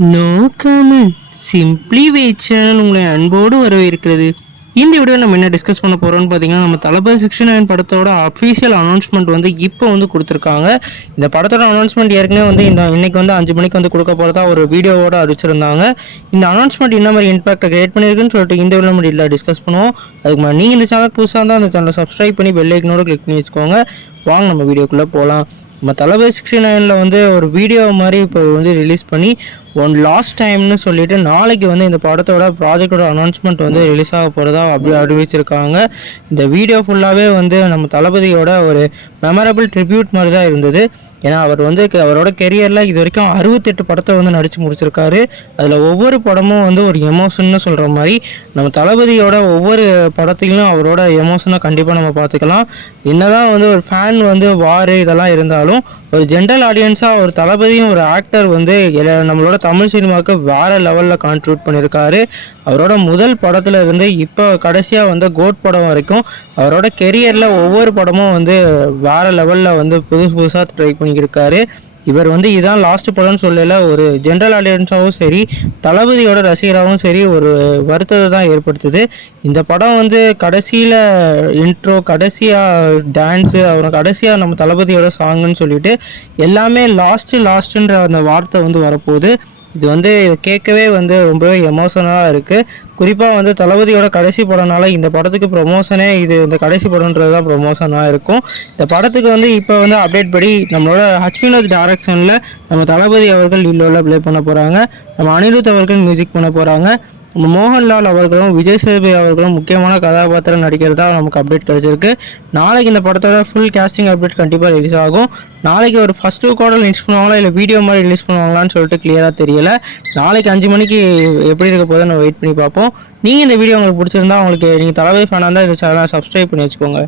No comment simply வே channel உங்களை அன்போடு வரவேற்கிறது. இந்த வீடியோ நம்ம என்ன டிஸ்கஸ் பண்ண போகிறோம்னு பார்த்தீங்கன்னா, நம்ம தளபதி 69 படத்தோட அஃபீஷியல் அனௌன்ஸ்மெண்ட் வந்து இப்போ வந்து கொடுத்துருக்காங்க. இந்த படத்தோட அனௌன்ஸ்மெண்ட் ஏற்கனவே வந்து இன்னைக்கு வந்து 5 மணிக்கு வந்து கொடுக்க போகிறதா ஒரு வீடியோவோட அறிவிச்சிருந்தாங்க. இந்த அனௌன்ஸ்மெண்ட் என்ன மாதிரி இம்பாக்டை கிரியேட் பண்ணியிருக்குன்னு சொல்லிட்டு இந்த வீடியோ நம்ம இல்லை டிஸ்கஸ் பண்ணுவோம். அதுக்கு முன்னாடி நீங்கள் இந்த சேனல் புதுசாக இருந்தால் அந்த சேனலை சப்ஸ்கிரைப் பண்ணி பெல் ஐக்கனோட கிளிக் பண்ணி வச்சுக்கோங்க. வாங்க நம்ம வீடியோக்குள்ளே போகலாம். நம்ம தளபதி 69 வந்து ஒரு வீடியோ மாதிரி இப்போ வந்து ரிலீஸ் பண்ணி லாஸ்ட் டைம்னு சொல்லிட்டு நாளைக்கு வந்து இந்த படத்தோட ப்ராஜெக்டோட அனௌன்ஸ்மெண்ட் வந்து ரிலீஸ் ஆக போகிறதா அப்படி அறிவிச்சிருக்காங்க. இந்த வீடியோ ஃபுல்லாகவே வந்து நம்ம தளபதியோட ஒரு மெமரபிள் ட்ரிபியூட் மாதிரி தான் இருந்தது. ஏன்னா அவர் வந்து அவரோட கெரியரில் இது வரைக்கும் 68 படத்தை வந்து நடித்து முடிச்சிருக்காரு. அதில் ஒவ்வொரு படமும் வந்து ஒரு எமோஷன்னு சொல்கிற மாதிரி நம்ம தளபதியோட ஒவ்வொரு படத்திலும் அவரோட எமோஷனை கண்டிப்பாக நம்ம பார்த்துக்கலாம். என்னதான் வந்து ஒரு ஃபேன் வந்து வார் இதெல்லாம் இருந்தாலும் ஒரு ஜென்ரல் ஆடியன்ஸாக ஒரு தளபதியும் ஒரு ஆக்டர் வந்து நம்மளோட தமிழ் சினிமாவுக்கு வேறு லெவலில் கான்ட்ரிபியூட் பண்ணியிருக்காரு. அவரோட முதல் படத்தில் இருந்து இப்போ கடைசியாக வந்த கோட் படம் வரைக்கும் அவரோட கெரியரில் ஒவ்வொரு படமும் வந்து வேறு லெவலில் வந்து புதுசாக ட்ரை பண்ணியிருக்காரு. இவர் வந்து இதான் லாஸ்ட் படம்னு சொல்லல, ஒரு ஜென்ரல் ஆடியன்ஸாகவும் சரி தளபதியோட ரசிகராகவும் சரி ஒரு வருத்தத்தை தான் ஏற்படுத்துது. இந்த படம் வந்து கடைசியில் இன்ட்ரோ, கடைசியாக டான்ஸு, அப்புறம் கடைசியாக நம்ம தளபதியோட சாங்குன்னு சொல்லிட்டு எல்லாமே லாஸ்ட்டுன்ற அந்த வார்த்தை வந்து வரப்போகுது. இது வந்து கேட்கவே வந்து ரொம்பவே எமோஷனலாக இருக்குது. குறிப்பாக வந்து தளபதியோட கடைசி படம்னால இந்த படத்துக்கு ப்ரொமோஷனே இந்த கடைசி படம்ன்றது தான் ப்ரொமோஷனாக இருக்கும். இந்த படத்துக்கு வந்து இப்போ வந்து அப்டேட் படி நம்மளோட வினோத் டைரக்ஷனில் நம்ம தளபதி அவர்கள் இல்லோவில் ப்ளே பண்ண போகிறாங்க. நம்ம அனிருத் அவர்கள் மியூசிக் பண்ண போகிறாங்க. நம்ம மோகன்லால் அவர்களும் விஜய் சேதுபதி அவர்களும் முக்கியமான கதாபாத்திரம் நடிக்கிறதா நமக்கு அப்டேட் கிடச்சிருக்கு. நாளைக்கு இந்த படத்தோட ஃபுல் கேஸ்டிங் அப்டேட் கண்டிப்பாக ரிலீஸ் ஆகும். நாளைக்கு ஒரு ஃபஸ்ட் லுக்கோட ரிலீஸ் பண்ணுவாங்களா இல்லை வீடியோ மாதிரி ரிலீஸ் பண்ணுவாங்களான்னு சொல்லிட்டு கிளியராக தெரியல. நாளைக்கு 5 மணிக்கு எப்படி இருக்க போதை நம்ம வெயிட் பண்ணி பார்ப்போம். நீங்கள் இந்த வீடியோ உங்களுக்கு பிடிச்சிருந்தா, உங்களுக்கு நீங்கள் தளபதி ஃபேனாக இருந்தால் இந்த சேனலை சப்ஸ்கிரைப் பண்ணி வச்சுக்கோங்க.